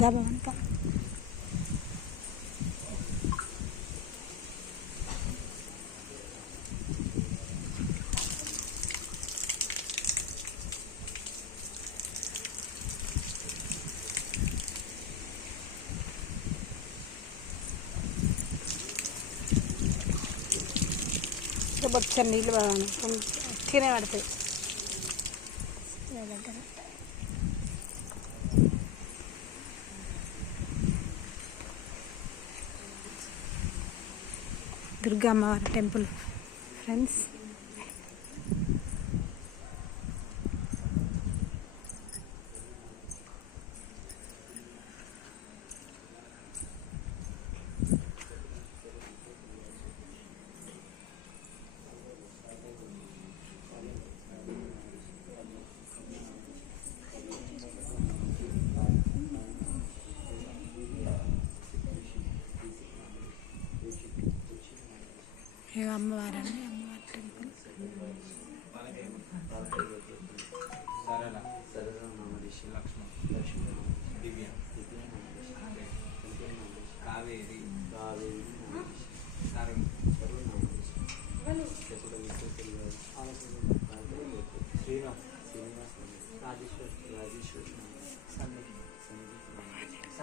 labahan pa. കുറച്ച് നീళ్ళు വേണം തിനെ അടുത്ത് దుర్గా అమ్మవారి టెంపుల్. ఫ్రెండ్స్ ఇక అమ్మవారండి? అమ్మవారి టెంపుల్ కావేరి కావేరి తరుణ్ విశ్వశిల్వ శ్రీనివాస్ రాజేశ్వర్ రాజేశ్వర్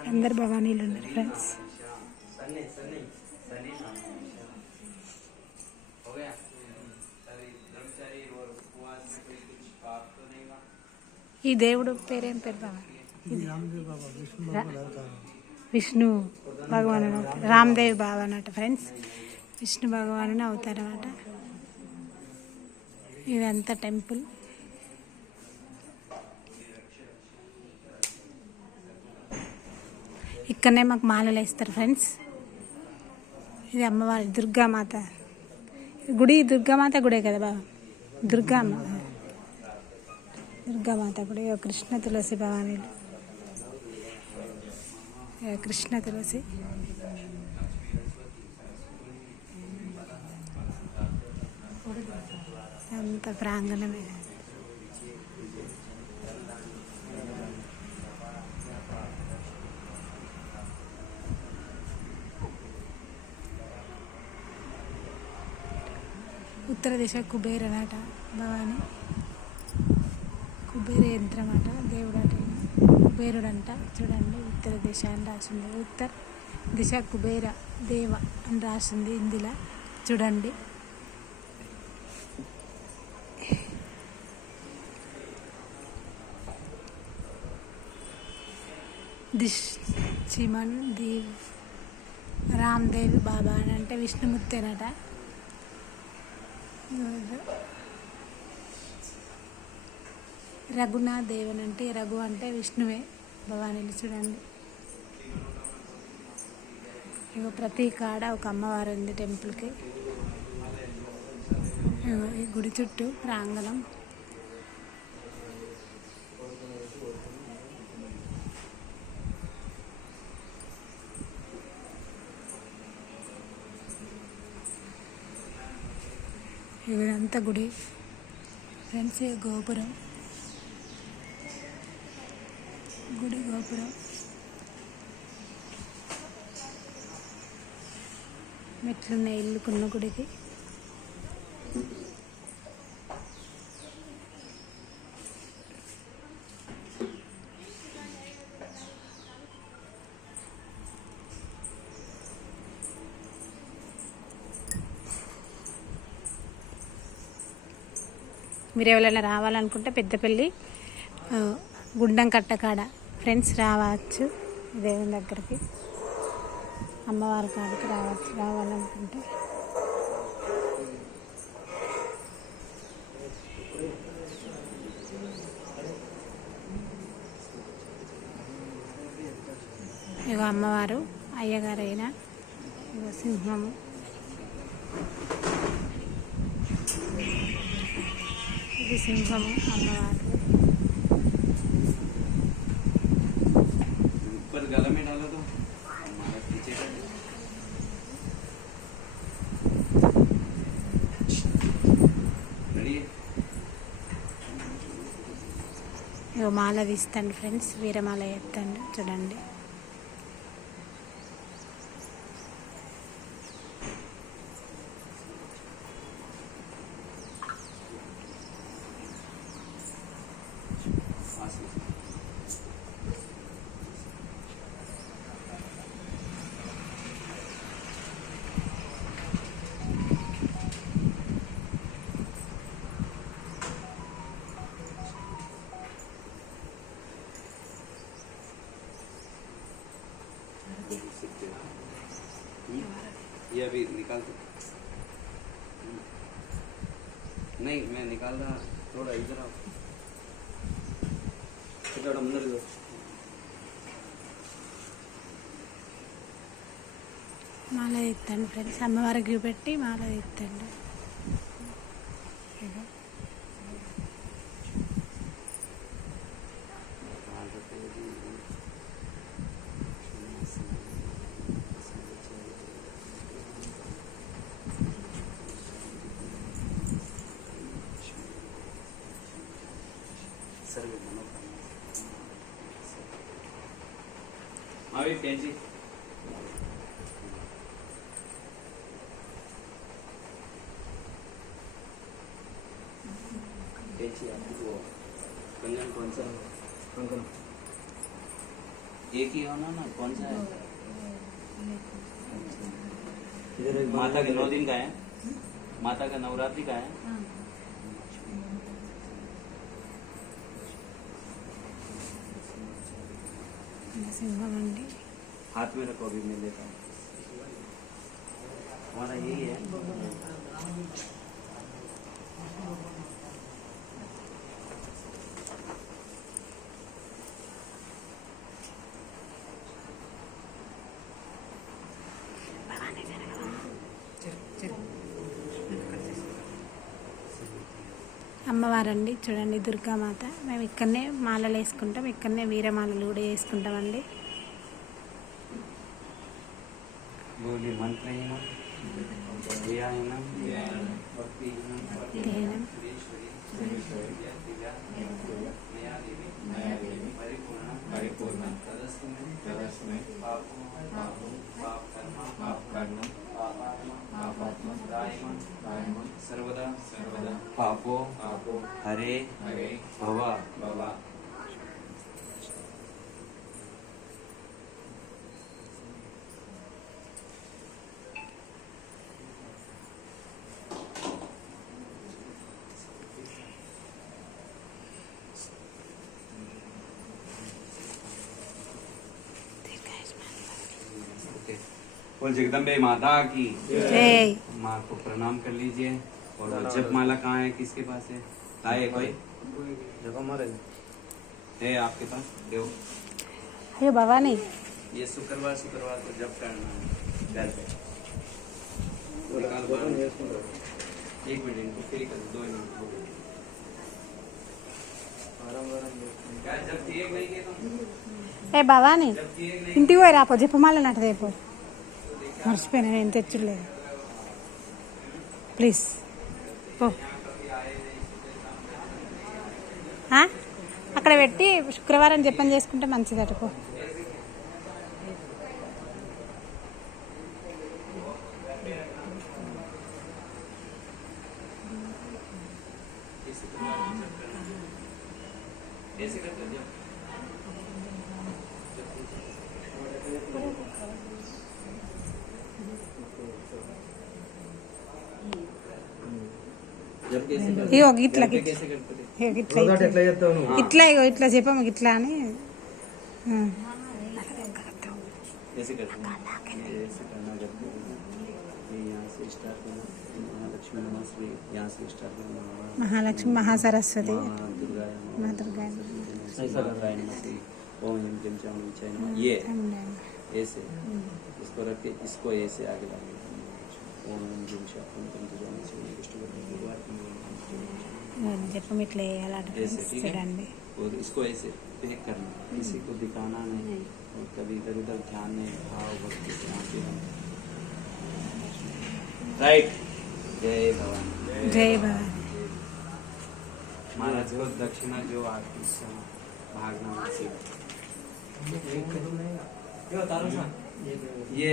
అందరు భవానీలు ఉన్నారు ఫ్రెండ్స్ ఈ దేవుడు పేరేం పేరు బాబా విష్ణు భగవాన్ రామ్దేవ్ బాబా అన్నట్టు ఫ్రెండ్స్ విష్ణు భగవాను అవుతారన్నమాట ఇదంతా టెంపుల్ ఇక్కడనే మాకు మాలలు వేస్తారు ఫ్రెండ్స్ ఇది అమ్మవారి దుర్గామాత గుడి దుర్గామాత గుడే కదా బాబా దుర్గామ్మ. దుర్గామాత గుడి. కృష్ణ తులసి భవానీలు కృష్ణ తులసి. అంత ప్రాంగణమే ఉత్తర దిశ కుబేరనాట భవాని. కుబేర యంత్రం అట దేవుడు అట ఈయన. కుబేరుడంట చూడండి ఉత్తర దిశ అని రాసింది. ఉత్తర దిశ కుబేర దేవ అని రాసింది ఇందులో. చూడండి. దిష్ చిమన్ దేవ్ రామ్దేవ్ బాబా అని అంటే విష్ణుమూర్తి అనట రఘునాథ్ దేవన్ అంటే రఘు అంటే విష్ణువే. భవానీలు చూడండి. ఇగో ప్రతి కాడ ఒక అమ్మవారు ఉంది టెంపుల్కి ఈ గుడి చుట్టూ ప్రాంగణం. ఇదంతా గుడి. ఫ్రెండ్స్ గోపురం. గుడి గోపురం. మెట్లున్నాయి ఇల్లుకున్న గుడికి మీరు ఎవరైనా రావాలనుకుంటే పెద్దపల్లి గుండం కట్టకాడ. ఫ్రెండ్స్ రావచ్చు దేవుని దగ్గరికి. అమ్మవారి కాడికి రావచ్చు రావాలనుకుంటే. ఇగో అమ్మవారు అయ్యగారైన ఇగో సింహము. ఇది సింహము అమ్మవారు. మాల తీస్తాను ఫ్రెండ్స్ వీరమాల ఎత్తండి చూడండి. ये अभी निकाल दो हम्म। नहीं मैं निकाल रहा थोड़ा इधर आओ थोड़ा अंदर दो మాల తీస్తాడు ఫ్రెండ్స్ అమ్మవారికి చూపెట్టి మాల తీస్తాడు अभी कैंची कैंची आपको कंगन कौन सा कंगन एक ही होना ना कौन सा है? इधर माता के नौ दिन का है। माता का नवरात्रि का है। हाथ में रखो अभी मैं लेता हूँ। हमारा यही है। అమ్మవారండి. చూడండి దుర్గామాత. మేము ఇక్కడనే మాలలు వేసుకుంటాం. ఇక్కడనే వీరమాలలు కూడా వేసుకుంటామండి. పరిపూర్ణ పరిపూర్ణ हरे हरे भवा। भवा। बोल जगदम्बे माता की। माँ को प्रणाम कर लीजिए। और जप माला कहाँ है? किसके पास है? लाए कोई है आपके पास दो అయ్యో భవానీ ये शुक्रवार शुक्रवार को जप करना है घर पे निकाल बाहर। एक मिनट इनको फ्री कर दो मिनट हो गए। क्या जब किए नहीं किए तुम ఏ భవానీ जब किए नहीं ఇంటికి పోయి రాపో చెప్పమాల నట రేపు మర్చిపోయినా నేను తెచ్చులేదు ప్లీజ్ పో ఆ? అక్కడ పెట్టి శుక్రవారం జపం చేసుకుంటే మంచిది అటుకో ఇగో గీట్లకి. ఇట్లా कैसे करते थे ఇగో ఇట్లా ఇట్లా. ఇట్లా ఇగో ఇట్లా చెప్పము ఇట్లా అని ఆ. कैसे करते हैं ये ऐसे करना करते हैं ये यहाँ से स्टार्ट करना महालक्ष्मी नमस्ते यहाँ से स्टार्ट करना మహాలక్ష్మి మహాసరస్వతి माँ दुर्गा మా దుర్గా ऐसा दुर्गा नमस्ते ओम हिम किम चाम चाय नमः ये ऐसे इसको रख के इसको ऐसे आगे डालेंगे ओम हिम किम चाम ओम किम चाम चाय विष्णु भगवान भगवान చెప్పం ఇట్లా వేయాలట ऐसे ठीक है చూడండి और इसको ऐसे पैक करना किसी को दिखाना नहीं और कभी इधर उधर ध्यान नहीं भाव भक्ति से आगे राइट जय भगवान జై భవాని महाराज को दक्षिणा जो आती है भागना से ये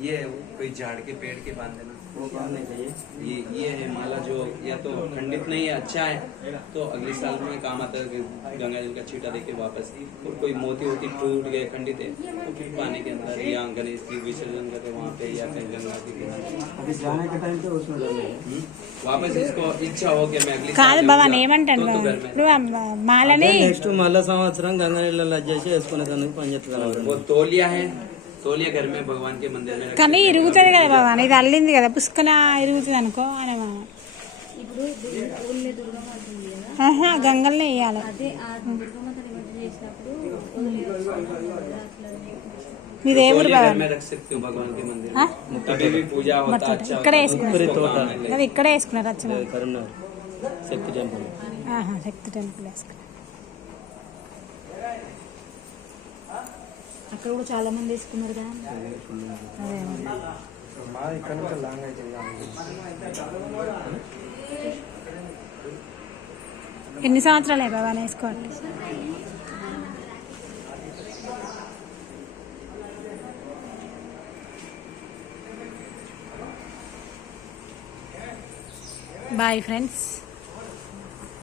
ये कोई झाड़ के पेड़ के बांध देना वो काम नहीं चाहिए ये ये है माला जो या तो खंडित नहीं है अच्छा है तो अगले साल में काम आता है कि गंगा जल का छीटा देके वापस और कोई मोती वोती टूट गए खंडित है तो फिर पानी के अंदर या गणेश की विसर्जन करते वहाँ पे या कहीं गंगा के किनारे अभी जाने के टाइम पे उसमें डालेंगे हम्म? वापस इसको इच्छा हो कि मैं अगले साल కాదు जाऊंगा, భవాన్ ఏమంటాడు तो तो భవాన్ घर में ఇప్పుడు ఆ మాలని నెక్స్ట్ మళ్ళా సంవత్సరం గంగా నీళ్ళలో చేసి వేసుకునే దానికి పని చేస్తుంది కానీ ఇరుగుతుంది కదా భగవాన్ ఇది అల్లింది కదా పుష్కల ఇరుగుతుంది అనుకో ఆయన గంగల్నే వేయాలి. ఇది ఏ ఇక్కడ వేసుకున్నారు. ఇక్కడ వేసుకున్నారు శక్తి టెంపుల్ వేసుకున్నారు. అక్కడ కూడా చాలా మంది వేసుకున్నారు కదా? అదే. మరి. మా ఇక్కడ నుంచి లాంగ్ అయితే ఎన్ని సంవత్సరాలే భవాన్ వేసుకోండి బాయ్ ఫ్రెండ్స్